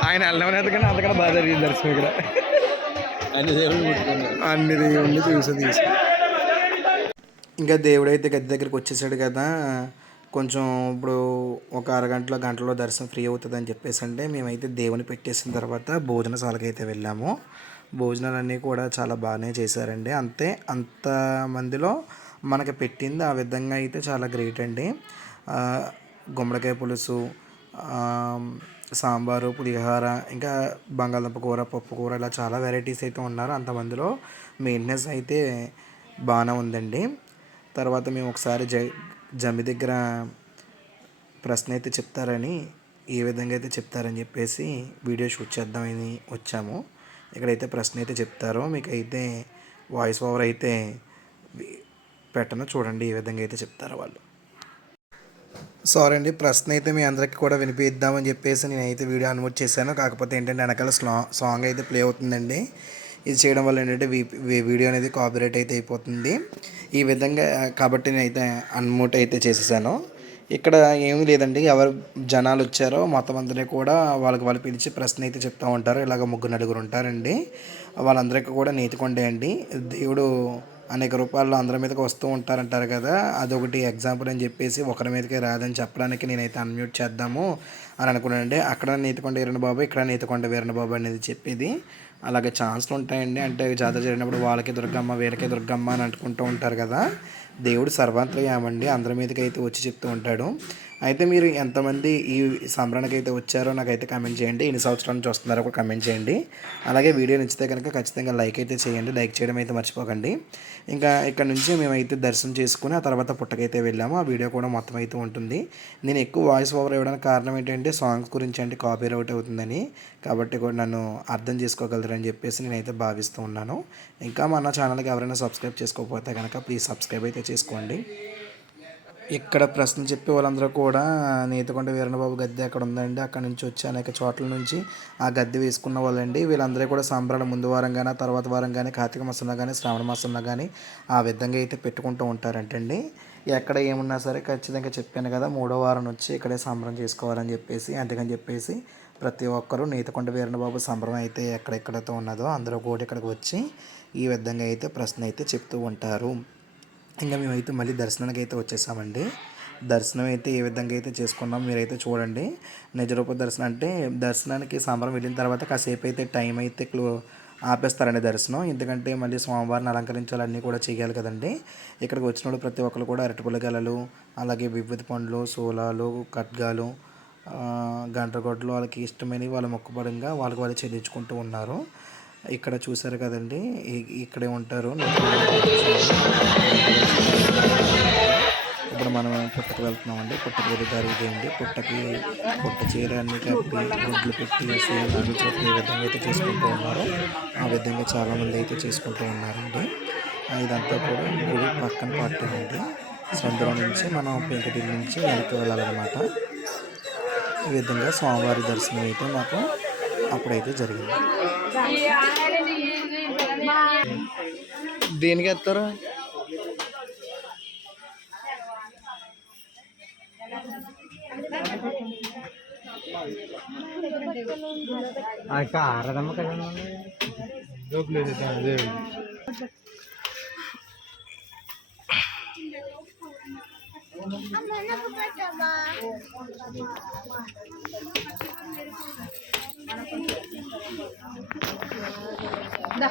ఆయన వెళ్ళమనేది కానీ అంతకన్నా బాగా జరిగింది దర్శనం ఇక్కడ. అన్ని దేవుడిని చూసి ఇంకా దేవుడైతే గది దగ్గరికి వచ్చేసాడు కదా, కొంచెం ఇప్పుడు ఒక గంటలో దర్శనం ఫ్రీ అవుతుంది అని చెప్పేసి అంటే మేమైతే దేవుని పెట్టేసిన తర్వాత భోజనశాలకి అయితే వెళ్ళాము. భోజనాలన్నీ కూడా చాలా బాగానే చేశారండి. అంత మందిలో మనకి పెట్టింది ఆ విధంగా అయితే చాలా గ్రేట్ అండి. గుమ్మడికాయ పులుసు, సాంబారు, పులిహోర, ఇంకా బంగాళదుంప కూర, పప్పు కూర, ఇలా చాలా వెరైటీస్ అయితే ఉన్నారు. అంతమందిలో మెయింటెనెన్స్ అయితే బాగానే ఉందండి. తర్వాత మేము ఒకసారి జమ్మి దగ్గర ప్రశ్న అయితే చెప్తారని, ఏ విధంగా అయితే చెప్తారని చెప్పేసి వీడియో షూట్ చేద్దామని వచ్చాము. ఇక్కడైతే ప్రశ్న అయితే చెప్తారో మీకైతే వాయిస్ ఓవర్ అయితే పెట్టను, చూడండి ఏ విధంగా అయితే చెప్తారో వాళ్ళు. సారీ అండి, ప్రశ్న అయితే మీ అందరికీ కూడా వినిపిద్దామని చెప్పేసి నేనైతే వీడియో అన్మ్యూట్ చేశాను. కాకపోతే ఏంటంటే వెనకాల సాంగ్ అయితే ప్లే అవుతుందండి. ఇది చేయడం వల్ల ఏంటంటే వీడియో అనేది కాపీరైట్ అయితే అయిపోతుంది. ఈ విధంగా కాబట్టి నేనైతే అన్మ్యూట్ అయితే చేసేసాను. ఇక్కడ ఏమీ లేదండి, ఎవరు జనాలు వచ్చారో మొత్తం అందరినీ కూడా వాళ్ళు పిలిచి ప్రశ్న అయితే చెప్తూ ఉంటారు. ఇలాగ 3-4 ఉంటారండి. వాళ్ళందరికీ కూడా నీతికొండే అండి. దేవుడు అనేక రూపాల్లో అందరి మీదకి వస్తూ ఉంటారంటారు కదా, అదొకటి ఎగ్జాంపుల్ అని చెప్పేసి ఒకరి మీదకే రాదని చెప్పడానికి నేనైతే అన్మ్యూట్ చేద్దాము అని అనుకున్నానండి. అక్కడ నీతికొండ వీరన్న బాబు, ఇక్కడ నీతికొండ వీరన్న బాబు అనేది చెప్పేది. అలాగే ఛాన్స్లు ఉంటాయండి. అంటే జాతర జరిగినప్పుడు వాళ్ళకి దుర్గమ్మ, వీళ్ళకి దుర్గమ్మ అని అనుకుంటూ ఉంటారు కదా. దేవుడు సర్వాంతర్యామండి, అందరి మీదకి అయితే వచ్చి చెప్తూ ఉంటాడు. అయితే మీరు ఎంతమంది ఈ సంబరానికి అయితే వచ్చారో నాకైతే కమెంట్ చేయండి. ఎన్ని సంవత్సరాల నుంచి వస్తున్నారో కూడా కమెంట్ చేయండి. అలాగే వీడియో నచ్చితే కనుక ఖచ్చితంగా లైక్ అయితే చేయండి. లైక్ చేయడం అయితే మర్చిపోకండి. ఇంకా ఇక్కడ నుంచి మేమైతే దర్శనం చేసుకుని ఆ తర్వాత పుట్టకైతే వెళ్ళాము. ఆ వీడియో కూడా మొత్తం అయితే ఉంటుంది. నేను ఎక్కువ వాయిస్ ఓవర్ ఇవ్వడానికి కారణం ఏంటంటే సాంగ్స్ గురించి అంటే కాపీరైట్ అవుతుందని, కాబట్టి కూడా నన్ను అర్థం చేసుకోగలరని చెప్పేసి నేనైతే భావిస్తూ ఉన్నాను. ఇంకా మన ఛానల్కి ఎవరైనా సబ్స్క్రైబ్ చేసుకోకపోతే కనుక ప్లీజ్ సబ్స్క్రైబ్ అయితే చేసుకోండి. ఇక్కడ ప్రశ్న చెప్పే వాళ్ళందరూ కూడా నీతికొండ వీరన్నబాబు గద్దె అక్కడ ఉందండి. అక్కడ నుంచి వచ్చి అనేక చోట్ల నుంచి ఆ గద్దె వేసుకున్న వాళ్ళండి. వీళ్ళందరూ కూడా సంబరాల ముందు వారం కానీ, తర్వాత వారం కానీ, కార్తీక మాసంలో కానీ, శ్రావణ మాసంలో కానీ ఆ విధంగా అయితే పెట్టుకుంటూ ఉంటారంటండి. ఎక్కడ ఏమున్నా సరే ఖచ్చితంగా చెప్పాను కదా, 3వ వారం వచ్చి ఇక్కడే సంబరం చేసుకోవాలని చెప్పేసి, అందుకని చెప్పేసి ప్రతి ఒక్కరూ నీతికొండ వీరన్నబాబు సంబరం అయితే ఎక్కడెక్కడైతే ఉన్నదో అందరూ కూడా ఇక్కడికి వచ్చి ఈ విధంగా అయితే ప్రశ్న అయితే చెప్తూ ఉంటారు. ఇంకా మేమైతే మళ్ళీ దర్శనానికి అయితే వచ్చేసామండి. దర్శనం అయితే ఏ విధంగా అయితే చేసుకున్నాం మీరైతే చూడండి. నిజరూప దర్శనం అంటే దర్శనానికి సాయంత్రం వెళ్ళిన తర్వాత కాసేపు అయితే టైం అయితే ఆపేస్తారండి దర్శనం. ఎందుకంటే మళ్ళీ స్వామివారిని అలంకరించాలి, అన్నీ కూడా చేయాలి కదండి. ఇక్కడికి వచ్చినప్పుడు ప్రతి ఒక్కరు కూడా అరటిపళ్ళ గెలలు, అలాగే విభూతి పండ్లు, శూలాలు, ఖడ్గాలు, గండ్రగొడ్లు వాళ్ళకి ఇష్టమైనవి వాళ్ళ మొక్కుబడంగా వాళ్ళకి వాళ్ళు చెల్లించుకుంటూ ఉన్నారు. ఇక్కడ చూసారు కదండి, ఇక్కడే ఉంటారు. ఇప్పుడు మనం పుట్టకు వెళ్తున్నామండి. పుట్టకు వెళ్ళే దారి ఇదేంటి. పుట్ట చీర అన్ని కప్పి గుడ్లు పెట్టి సేవలు చెప్పి ఏ విధంగా అయితే చేసుకుంటూ ఉన్నారో ఆ విధంగా చాలామంది అయితే చేసుకుంటూ ఉన్నారండి. ఇదంతా కూడా గుడి పక్కన పార్టీ అండి. సముద్రం నుంచి మనం పెంకటిల్లి నుంచి వెనక్కి వెళ్ళాలన్నమాట. ఈ విధంగా స్వామివారి దర్శనం అయితే మాకు అప్పుడైతే జరిగింది. దేనికి ఎత్తారు? ఆరదమ్మ కదా దా